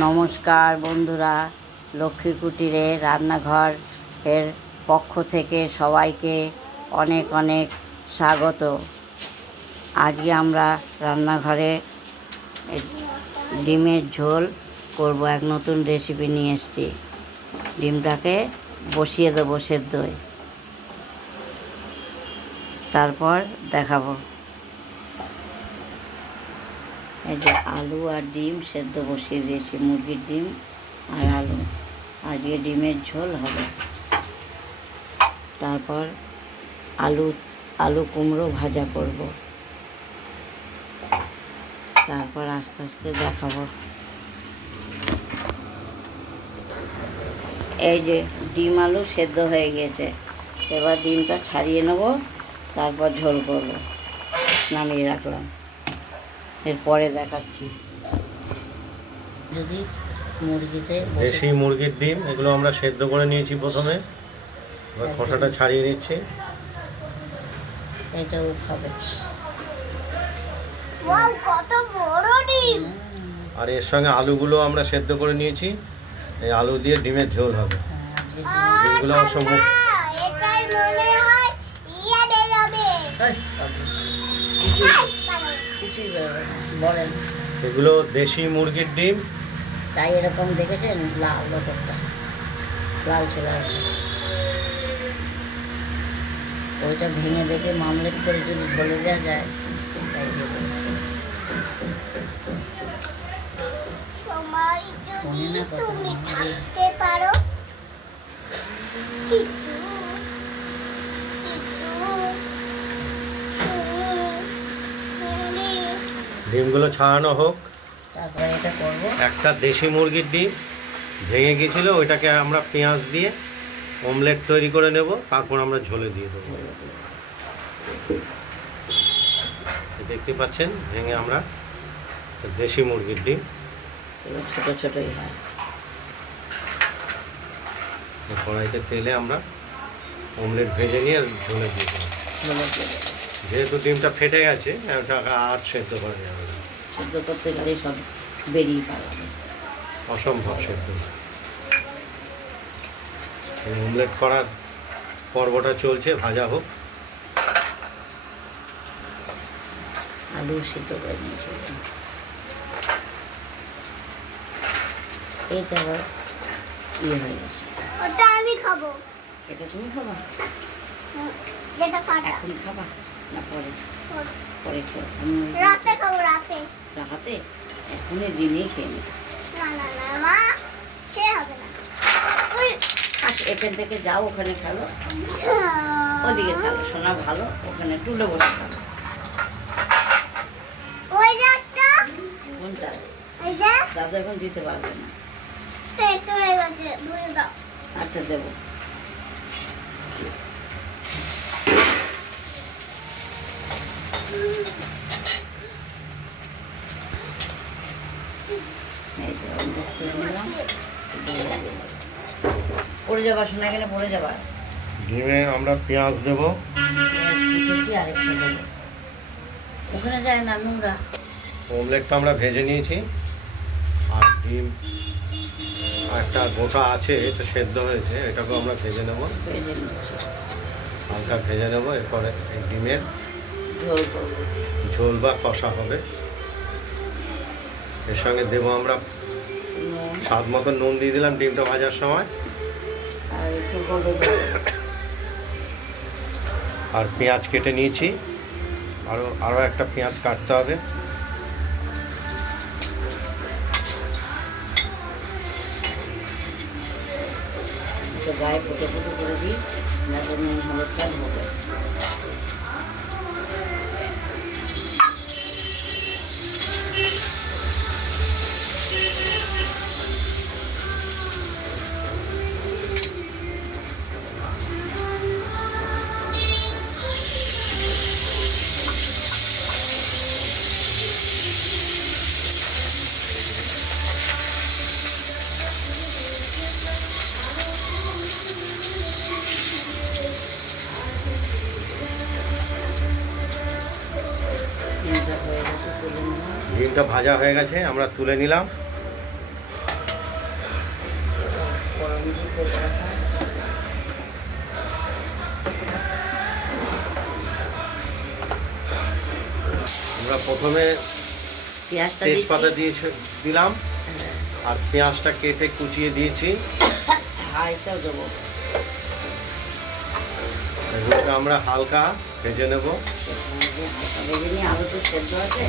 নমস্কার বন্ধুরা, লক্ষ্মী কুটিরে রান্নাঘর এর পক্ষ থেকে সবাইকে অনেক অনেক স্বাগত। আজকে আমরা রান্নাঘরে ডিমের ঝোল করব, এক নতুন রেসিপি নিয়ে এসেছি। ডিমটাকে বসিয়ে দেবো সেদ্ধয় তারপর দেখাবো। এই যে আলু আর ডিম সেদ্ধ বসিয়ে দিয়েছি, মুরগির ডিম আর আলু। আজকে ডিমের ঝোল হবে। তারপর আলু আলু কুমড়ো ভাজা করব। তারপর আস্তে আস্তে দেখাবো। এই যে ডিম আলু সেদ্ধ হয়ে গিয়েছে এবার ডিমটা ছাড়িয়ে নেব, তারপর ঝোল করব। নামিয়ে রাখলাম। এরপরে দেখাচ্ছি। যদি মুরগিতে দেশি মুরগির ডিম এগুলো আমরা সেদ্ধ করে নিয়েছি প্রথমে। এবার খোসাটা ছাড়িয়ে নিচ্ছি। এটাও খাবে ওয়াও কত বড় ডিম! আর এর সঙ্গে আলুগুলো আমরা সেদ্ধ করে নিয়েছি। এই আলু দিয়ে ডিমের ঝোল হবে। এগুলো মুখ আ, এটাই মনে হয় ইয়া বেরোবে। কিছুই বলেন। এগুলো দেশি মুরগির ডিম? তাই এরকম দেখেছেন? লাল লোকটা লাল ছিল আছে ওইটা ভেঙে দেখে মামলেট করে যদি ঝোলে দেওয়া যায় তাই তুমি থাকতে পারো কিছু কিছু তুমি তুমি ডিমগুলো ছাড়ানো হোক। তারপরে এটা করব। একটা দেশি মুরগির ডিম ভেঙে গিয়েছিল ওইটাকে আমরা পেঁয়াজ দিয়ে অমলেট তৈরি করে নেব তারপর আমরা ঝোলে দিয়ে দেবো। দেখতে পাচ্ছেন ভেঙে আমরা দেশি মুরগির ডিম। ছোটো ছোটোই হয়। কড়াইতে তেলে আমরা অমলেট ভেজে নিয়ে ঝোলে দিয়ে দেবো। যেহেতু ডিমটা ফেটে গেছে ওটা আর সেদ্ধ করা যাবে না। সেদ্ধ করতে গেলেই সব বেরিয়ে অসম্ভব সেদ্ধ। অমলেট করার পর্বটা চলছে ভাজা হোক। আলু সিদ্ধ করে এইটা ইয়ে হয়ে গেছে। ওটা আমি খাব। এটা তুমি খাবা? যেটা ফাটা এখন খাবা? না পরে। পরে। রাতে খাব রাতে। রাখাতে এখনই দিনেই খেয়ে নেব না না না মা সে হবে না। ওই আস এখান থেকে যাও ওখানে খেলো। ওদিকে খেলো শোনা ভালো ওখানে টুলে বসে খেলো ওই যে কোনটা? এই যে। দাদা এখন দিতে পারবে না। তো একটু হয়ে গেছে ধুয়ে দাও। আচ্ছা দেবো এই যে অমলেট করে নিলাম পড়ে যাবার শোনা গেলে পড়ে যাবার ডিমে আমরা পেঁয়াজ দেবো। ওখানে যায় না নোংরা। অমলেটটা আমরা ভেজে নিয়েছি। আর ডিম একটা গোটা আছে এটা সেদ্ধ হয়েছে এটাকেও আমরা ভেজে নেব। হালকা ভেজে নেব এরপরে ডিমের ঝোল বা কষা হবে। এর সঙ্গে দেবো আমরা স্বাদ মতো নুন দিয়ে দিলাম ডিমটা ভাজার সময়। আর পেঁয়াজ কেটে নিয়েছি। আরও আরও একটা পেঁয়াজ কাটতে হবে। গায়ে ফুটে ফুটে করে দিই না ডিমটা ভাজা হয়ে গেছে আমরা তুলে নিলাম। আমরা প্রথমে তেজপাতা দিয়েছে দিলাম। আর পেঁয়াজটা কেটে কুচিয়ে দিয়েছি। আমরা হালকা ভেজে নেব। আলু তো সেদ্ধ আছে?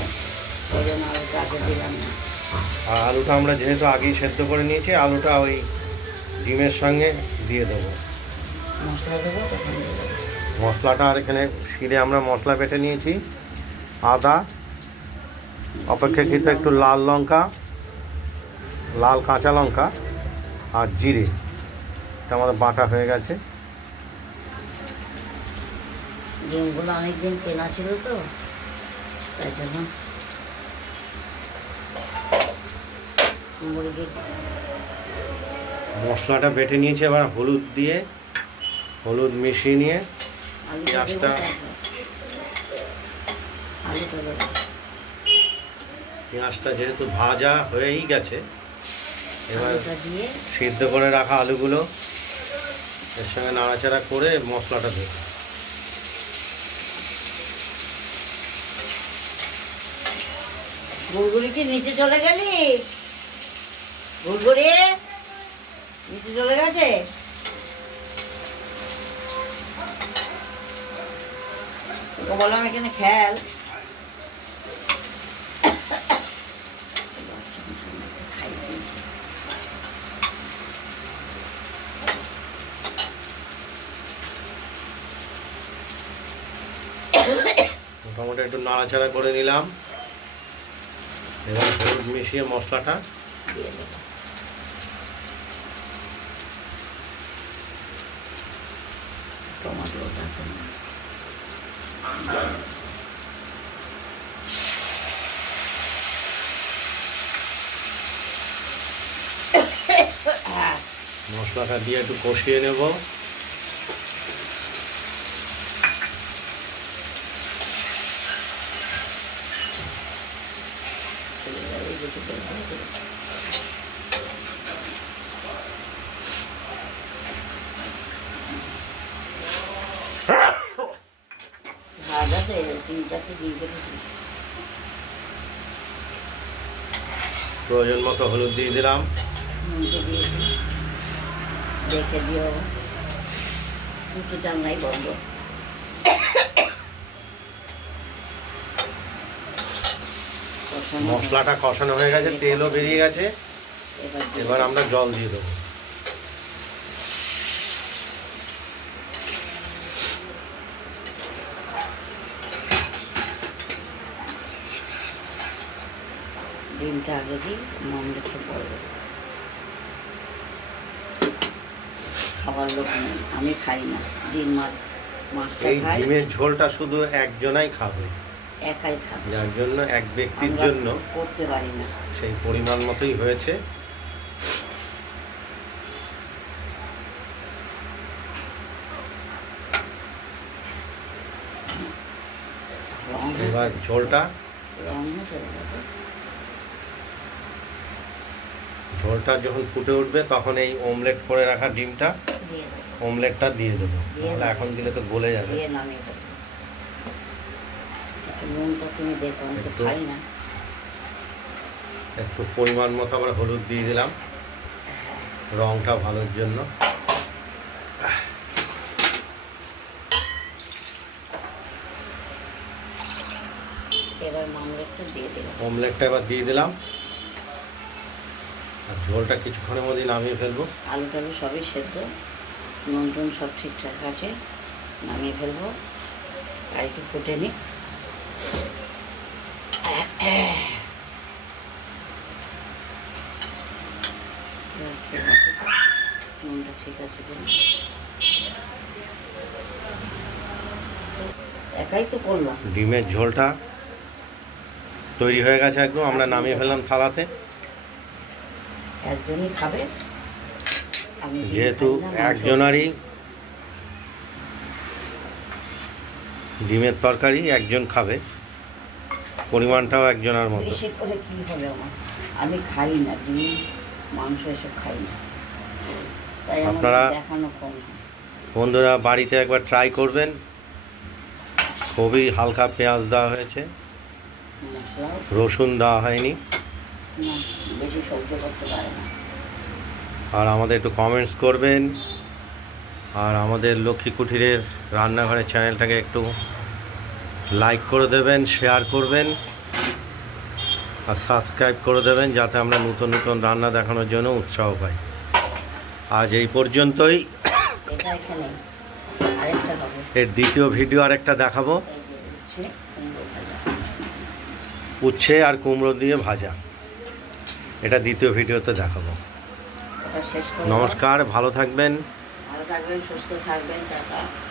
আর আলুটা আমরা যেহেতু আগেই সেদ্ধ করে নিয়েছি আলুটা ওই ডিমের সঙ্গে দিয়ে দেবো। মশলাটা আর এখানে শিলে আমরা মশলা বেটে নিয়েছি আদা অপেক্ষাকৃত একটু লাল লঙ্কা লাল কাঁচা লঙ্কা আর জিরে। এটা আমাদের বাটা হয়ে গেছে। ডিমগুলো অনেকদিন কেনা ছিল তো তাই জন্য মশলাটা বেটে নিয়েছি এবার হলুদ দিয়ে হলুদ মিশিয়ে নিয়ে পেঁয়াজটা- পেঁয়াজটা যেহেতু ভাজা হয়েই গেছে এবার সিদ্ধ করে রাখা আলুগুলো এর সঙ্গে নাড়াচাড়া করে মশলাটা দেবো। গুড়গুড়ি কি নিচে চলে গেলি? চলে গেছে। খেয়াল মোটামুটি একটু নাড়াচাড়া করে নিলাম। হলুদ মিশিয়ে মশলাটা দিয়ে মশলাটা দিয়ে একটু কষিয়ে নেব। ভাত আছে দিয়ে প্রয়োজন মতো হলুদ দিয়ে দিলাম। দেখে দিও। দুটো জানলাই বন্ধ। মশলাটা কষানো হয়ে গেছে তেলও বেরিয়ে গেছে। এবার আমরা জল দিয়ে দেবো। ডিমটা আগে দিই মন রেখে পড়বে। খাবার লোক নেই আমি খাই না। ডিম মাছ মাছটা এই খাই। ডিমের ঝোলটা শুধু একজনাই খাবে। একাই খাবে। যার জন্য এক ব্যক্তির আমরা জন্য করতে পারি না। সেই পরিমাণ মতোই হয়েছে। এবার ঝোলটা রং হয়েছে। দাদা? ঝোলটা যখন ফুটে উঠবে তখন এই অমলেট করে রাখা ডিমটা অমলেটটা দিয়ে দেবো। দেবো। এখন দিলে তো গলে যাবে। একটু পরিমাণ মতো আমরা হলুদ দিয়ে দিলাম। রংটা ভালোর জন্য। অমলেটটা এবার দিয়ে দিলাম। আর ঝোলটা কিছুক্ষণের মধ্যে নামিয়ে ফেলব। আলু টালু সবই সেদ্ধ নুন টুন সব ঠিকঠাক আছে নামিয়ে ফেলব। আর একটু ফুটে নি নুনটা ঠিক আছে একাই তো করলাম। ডিমের ঝোলটা তৈরি হয়ে গেছে একদম আমরা নামিয়ে ফেললাম থালাতে। একজনই খাবে। যেহেতু একজনারই ডিমের তরকারি একজন খাবে। পরিমাণটাও একজনের মতো। বেশি করে কি হবে আমার? আমি খাই না ডিম মাংস এসব খাই না। তাই আপনারা- দেখানো কম। বন্ধুরা বাড়িতে একবার ট্রাই করবেন। খুবই হালকা পেঁয়াজ দেওয়া হয়েছে। রসুন দেওয়া হয়নি। বেশি সহ্য করতে পারে না। আর আমাদের একটু কমেন্টস করবেন। আর আমাদের লক্ষ্মী কুঠিরের রান্নাঘরের চ্যানেলটাকে একটু লাইক করে দেবেন শেয়ার করবেন। আর সাবস্ক্রাইব করে দেবেন যাতে আমরা নতুন নতুন রান্না দেখানোর জন্য উৎসাহ পাই। আজ এই পর্যন্তই। এর দ্বিতীয় ভিডিও আরেকটা দেখাবো। উচ্ছে কুমড়ো ভাজা। উচ্ছে আর কুমড়ো দিয়ে ভাজা। এটা দ্বিতীয় ভিডিওতে দেখাবো। নমস্কার ভালো থাকবেন। ভালো থাকবেন সুস্থ থাকবেন টাটা।